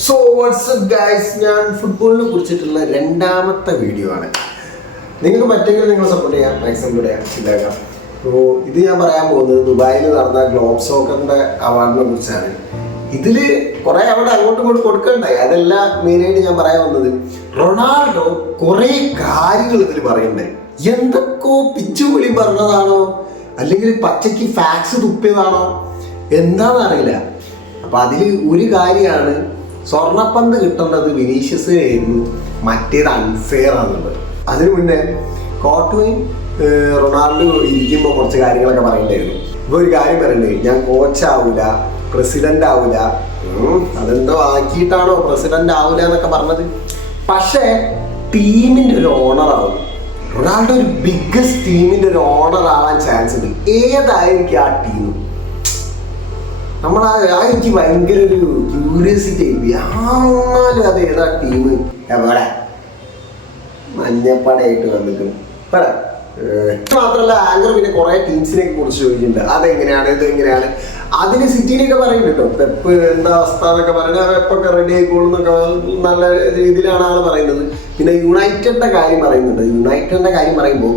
So WhatsApp guys, ഞാൻ ഫുട്ബോളിനെ കുറിച്ചിട്ടുള്ള രണ്ടാമത്തെ വീഡിയോ ആണ്. നിങ്ങൾക്ക് പറ്റുമെങ്കിൽ നിങ്ങൾ സപ്പോർട്ട് ചെയ്യാം, മാക്സിമം ഇതാക്കാം. അപ്പോൾ ഇത് ഞാൻ പറയാൻ പോകുന്നത് ദുബായിൽ നടന്ന ഗ്ലോബ് സോക്കറിൻ്റെ അവാർഡിനെ കുറിച്ചാണ്. ഇതിൽ കുറേ അവിടെ അങ്ങോട്ടും ഇങ്ങോട്ടും കൊടുക്കണ്ടായി, അതല്ല മെയിനായിട്ട് ഞാൻ പറയാൻ വന്നത്. റൊണാൾഡോ കുറേ കാര്യങ്ങൾ ഇതിൽ പറയണ്ടായി. എന്തൊക്കെയോ പിച്ചുപൊളി പറഞ്ഞതാണോ അല്ലെങ്കിൽ പച്ചയ്ക്ക് ഫാക്സ് തുപ്പിയതാണോ എന്താണെന്നറിയില്ല. അപ്പം അതിൽ ഒരു കാര്യമാണ്, സ്വർണ്ണപ്പന്ത് കിട്ടേണ്ടത് വിനീഷ്യസിനായിരുന്നു, മറ്റേത് അൺഫെയർ ആണെന്നുള്ളത്. അതിനു മുന്നേ കോട്ടുവയും റൊണാൾഡോ ഇരിക്കുമ്പോൾ കുറച്ച് കാര്യങ്ങളൊക്കെ പറയണ്ടായിരുന്നു. ഇപ്പോൾ ഒരു കാര്യം പറയണ്ടേ, ഞാൻ കോച്ചാവൂല, പ്രസിഡന്റ് ആവൂല. അതെന്തോ ആക്കിയിട്ടാണോ പ്രസിഡന്റ് ആവൂല എന്നൊക്കെ പറഞ്ഞത്. പക്ഷേ ടീമിൻ്റെ ഒരു ഓണറാവും. റൊണാൾഡോ ഒരു ബിഗ്ഗസ്റ്റ് ടീമിൻ്റെ ഒരു ഓണർ ആവാൻ ചാൻസ് ഉണ്ട്. ഏതായിരിക്കും ആ ടീം? എനിക്ക് ഭയങ്കര ഒരു ക്യൂരിയോസിറ്റി ആയി. ആന്നാലും അത് ഏതാ ടീം? എവിടെ മഞ്ഞപ്പടയായിട്ട് വന്നിരിക്കുന്നു ഇവിടെ മാത്രമല്ല, ആങ്കർ പിന്നെ കുറെ ടീംസിനെ കുറിച്ച് ചോദിക്കുന്നുണ്ട്. അതെങ്ങനെയാണ്, ഇതെങ്ങനെയാണ്. അതിന് സിറ്റിനെയൊക്കെ പറയുന്നുണ്ട് കേട്ടോ. പെപ്പ് എന്താ അവസ്ഥ എന്നൊക്കെ പറയുന്നത്, പെപ്പൊക്കെ റെഡി ആയിക്കോളും എന്നൊക്കെ നല്ല രീതിയിലാണ് ആൾ പറയുന്നത്. പിന്നെ യുണൈറ്റഡിന്റെ കാര്യം പറയുന്നുണ്ട്. യുണൈറ്റഡിന്റെ കാര്യം പറയുമ്പോൾ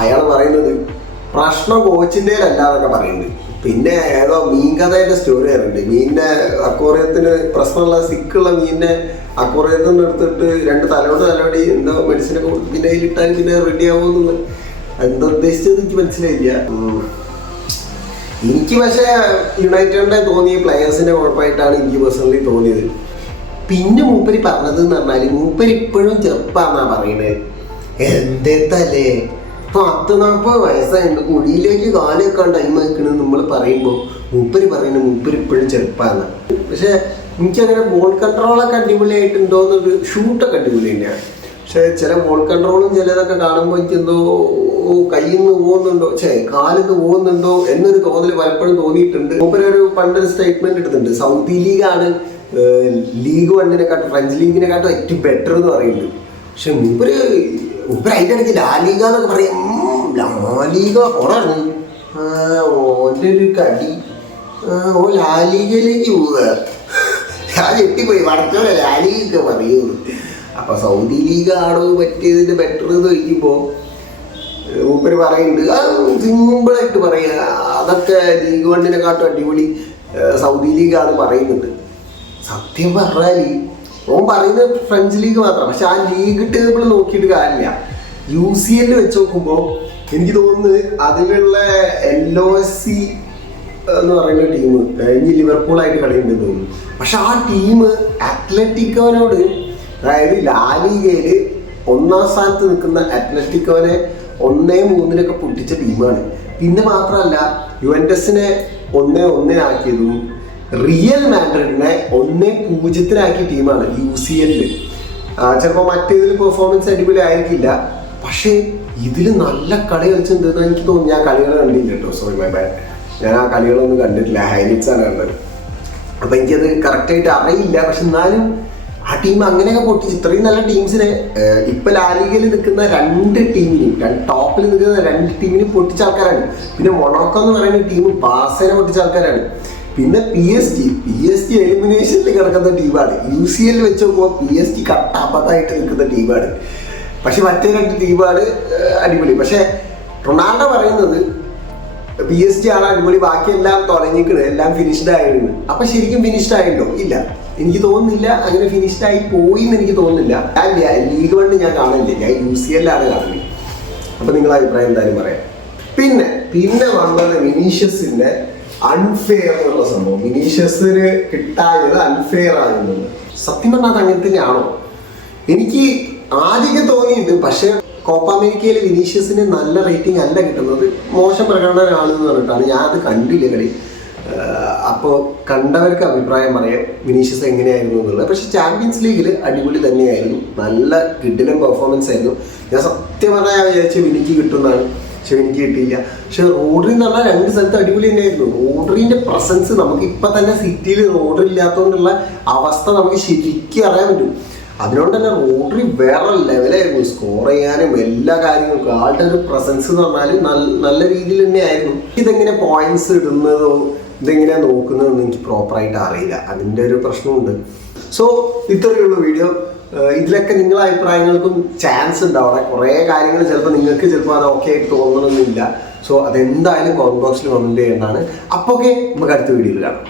അയാൾ പറയുന്നത് പ്രശ്നം കോച്ചിൻ്റെ അല്ല എന്നൊക്കെ പറയുന്നുണ്ട്. പിന്നെ ഏതോ മീൻ കഥയുടെ സ്റ്റോറി അറിയുന്നുണ്ട്. മീനിനെ അക്വേറിയത്തിന് പ്രശ്നമുള്ള സിക്കുള്ള മീനിനെ അക്വേറിയത്തിൽ നിന്ന് എടുത്തിട്ട് 2 തലവടി എന്തോ മെഡിസിനൊക്കെ കൊടുത്ത് പിന്നെ അതിലിട്ടാൽ പിന്നെ റെഡി ആവുമെന്ന് എന്താ ഉദ്ദേശിച്ചത് എനിക്ക് മനസ്സിലായില്ല. എനിക്ക് പക്ഷേ യുണൈറ്റഡിനെ തോന്നിയ പ്ലെയേഴ്സിന്റെ കുഴപ്പമായിട്ടാണ് എനിക്ക് പേഴ്സണലി തോന്നിയത്. പിന്നെ മൂപ്പര് പറഞ്ഞത് എന്ന് പറഞ്ഞാൽ മൂപ്പര് ഇപ്പോഴും ചെറുപ്പാന്നാ പറയുന്നത്. എന്തെത്തല്ലേ 40-40 വയസ്സായിട്ട് കുടിയിലേക്ക് കാലൊക്കെ ടൈം ആക്കണമെന്ന് നമ്മൾ പറയുമ്പോൾ മൂപ്പര് പറയുന്നത് മൂപ്പര് ഇപ്പോഴും ചെറുപ്പാന്ന്. പക്ഷെ എനിക്കങ്ങനെ ബോൾ കൺട്രോളൊക്കെ അടിപൊളിയായിട്ടുണ്ടോ എന്നൊരു ഷൂട്ടൊക്കെ അടിപൊളി തന്നെയാണ്. പക്ഷെ ചില ബോൾ കൺട്രോളും ചിലതൊക്കെ കാണുമ്പോൾ എനിക്കെന്തോ കയ്യിൽ നിന്ന് പോകുന്നുണ്ടോ, കാലിൽ നിന്ന് പോകുന്നുണ്ടോ എന്നൊരു തോന്നൽ പലപ്പോഴും തോന്നിയിട്ടുണ്ട്. മൂപ്പരൊരു പണ്ടൊരു സ്റ്റേറ്റ്മെന്റ് എടുത്തിട്ടുണ്ട്, സൗദി ലീഗാണ് ലീഗ് 1-നെക്കാട്ടും ഫ്രഞ്ച് ലീഗിനെക്കാട്ടും ഏറ്റവും ബെറ്റർ എന്ന് പറയുന്നുണ്ട്. പക്ഷെ മൂപ്പര് അതിൻ്റെ ഇടയ്ക്ക് ലാലീഗ എന്നൊക്കെ പറയും. ലാലീഗ ഓടാണ് ഓൻ്റെ ഒരു കടി. ഓ ലാലീഗയിലേക്ക് പോവുക. ഞാൻ ഞെട്ടിപ്പോയി, വടക്കോടെ ലാലീഗൊക്കെ പറയുന്നു. അപ്പൊ സൗദി ലീഗ് ആണോ പറ്റിയതിന്റെ ബെറ്റർ എന്ന് ചോദിക്കുമ്പോൾ മൂപ്പര് പറയുന്നുണ്ട്, സിമ്പിളായിട്ട് പറയുക, അതൊക്കെ ലീഗ് 1-നെക്കാട്ടും അടിപൊളി സൗദി ലീഗാണ് പറയുന്നുണ്ട്. സത്യം പറഞ്ഞാൽ ഓൻ പറയുന്നത് ഫ്രഞ്ച് ലീഗ് മാത്രമാണ്. പക്ഷെ ആ ലീഗ് ടേബിൾ നോക്കിയിട്ട് കാര്യമില്ല. UCL വെച്ച് നോക്കുമ്പോൾ എനിക്ക് തോന്നുന്നത് അതിലുള്ള LOSC എന്ന് പറയുന്ന ടീം ഇനി ലിവർപൂളായിട്ട് കളിയുണ്ടെന്ന് തോന്നുന്നു. പക്ഷെ ആ ടീം അത്ലറ്റിക്കോനോട്, അതായത് ലാലിഗയിൽ 1-ാം സ്ഥാനത്ത് നിൽക്കുന്ന അത്ലറ്റിക്കോനെ 1-3 പൊട്ടിച്ച ടീമാണ്. പിന്നെ മാത്രമല്ല യുവന്റസിനെ 1-1 ആക്കിയതും റിയൽ മാഡ്രിഡിനെ 1-0 ടീമാണ് UCL. ചിലപ്പോൾ മറ്റേതിൽ പെർഫോമൻസ് അടിപൊളി ആയിരിക്കില്ല, പക്ഷേ ഇതിൽ നല്ല കളി കളിച്ചിട്ടുണ്ടെന്ന് എനിക്ക് തോന്നുന്നു. ഞാൻ കളികൾ കണ്ടില്ല കേട്ടോ, സോറി മൈ ബാഡ്. ഞാൻ ആ കളികളൊന്നും കണ്ടിട്ടില്ല, ഹൈലൈറ്റ്സ് ആണ് കണ്ടത്. അപ്പം എനിക്കത് കറക്റ്റായിട്ട് അറിയില്ല. പക്ഷെ എന്നാലും ആ ടീം അങ്ങനെയൊക്കെ പൊട്ടിച്ച് ഇത്രയും നല്ല ടീംസിനെ ഇപ്പം ലാലിഗയിൽ നിൽക്കുന്ന 2 ടീമിനും, ടോപ്പിൽ നിൽക്കുന്ന 2 ടീമിനും പൊട്ടിച്ച ആൾക്കാരാണ്. പിന്നെ മൊണോക്കോ എന്ന് പറയുന്ന ടീം ബാർസനെ പൊട്ടിച്ച ആൾക്കാരാണ്. പിന്നെ PSG എലിമിനേഷനിൽ കിടക്കുന്ന ടീമാണ്. UCL വെച്ച് നോക്കുമ്പോൾ PSG കട്ടാപ്പത്തായിട്ട് നിൽക്കുന്ന ടീമാണ്. പക്ഷെ മറ്റേ 2 ടീമാണ് അടിപൊളി. പക്ഷെ റൊണാൾഡോ പറയുന്നത് PSG ആണ് അടിപൊളി, ബാക്കിയെല്ലാം തുടങ്ങിക്കണ്, എല്ലാം ഫിനിഷ്ഡ് ആയിരുന്നു. അപ്പൊ ശരിക്കും ഫിനിഷ്ഡ് ആയിട്ടുണ്ടോ? ഇല്ല, എനിക്ക് തോന്നുന്നില്ല അങ്ങനെ ഫിനിഷ്ഡ് ആയി പോയി എന്ന് എനിക്ക് തോന്നുന്നില്ല. ലീഗ് 1 ഞാൻ കാണില്ല, ഞാൻ UCL ആണ് കാണുന്നത്. അപ്പൊ നിങ്ങളുടെ അഭിപ്രായം എന്തായാലും പറയാം. പിന്നെ വന്നത് വിനീഷ്യസിന്റെ അൺഫെയർ എന്നുള്ള സംഭവം. വിനീഷ്യസിന് കിട്ടായത് അൺഫെയർ ആകുന്നുണ്ട്. സത്യം പറഞ്ഞാൽ അത് അങ്ങനെ തന്നെയാണോ? എനിക്ക് ആദ്യമൊക്കെ തോന്നിയിട്ടുണ്ട്. പക്ഷെ കോപ്പ അമേരിക്കയിൽ വിനീഷ്യസിന് നല്ല റേറ്റിംഗ് അല്ല കിട്ടുന്നത്, മോശം പ്രകടനമാണെന്ന് പറഞ്ഞിട്ടാണ്. ഞാൻ അത് കണ്ടില്ല കളി. അപ്പോൾ കണ്ടവർക്ക് അഭിപ്രായം പറയാം വിനീഷ്യസ് എങ്ങനെയായിരുന്നു എന്നുള്ളത്. പക്ഷെ ചാമ്പ്യൻസ് ലീഗിൽ അടിപൊളി തന്നെയായിരുന്നു, നല്ല കിടിലൻ പെർഫോമൻസ് ആയിരുന്നു. ഞാൻ സത്യം പറഞ്ഞാൽ ഞാൻ വിചാരിച്ചു വിനിക്ക് കിട്ടുന്നതാണ്, പക്ഷെ എനിക്ക് കിട്ടിയില്ല. പക്ഷെ റോഡ്രി എന്ന് പറഞ്ഞാൽ 2 സ്ഥലത്ത് അടിപൊളി തന്നെയായിരുന്നു. റോഡ്രിന്റെ പ്രസൻസ് നമുക്ക് ഇപ്പം തന്നെ സിറ്റിയിൽ റോഡ്രി ഇല്ലാത്തതുകൊണ്ടുള്ള അവസ്ഥ നമുക്ക് ശരിക്കും അറിയാൻ പറ്റും. അതുകൊണ്ട് തന്നെ റോഡ്രി വേറെ ലെവലായിരുന്നു, സ്കോർ ചെയ്യാനും എല്ലാ കാര്യങ്ങൾക്കും. ആളുടെ ഒരു പ്രസൻസ് എന്ന് പറഞ്ഞാൽ നല്ല രീതിയിൽ തന്നെയായിരുന്നു. ഇതെങ്ങനെ പോയിന്റ്സ് ഇടുന്നതോ ഇതെങ്ങനെയാണ് നോക്കുന്നതെന്ന് എനിക്ക് പ്രോപ്പറായിട്ട് അറിയില്ല, അതിൻ്റെ ഒരു പ്രശ്നമുണ്ട്. സോ ഇത്രയുള്ള വീഡിയോ. ഇതിലൊക്കെ നിങ്ങളുടെ അഭിപ്രായങ്ങൾക്കും ചാൻസ് ഉണ്ട്. അവിടെ കുറേ കാര്യങ്ങൾ ചിലപ്പോൾ നിങ്ങൾക്ക് ചിലപ്പോൾ അത് ഓക്കെ ആയിട്ട് തോന്നണമെന്നില്ല. സോ അതെന്തായാലും കമന്റ് ബോക്സിൽ കമന്റ് ചെയ്യേണ്ടതാണ്. അപ്പോൾ ഓക്കെ, നമുക്ക് അടുത്ത വീഡിയോയിൽ കാണാം.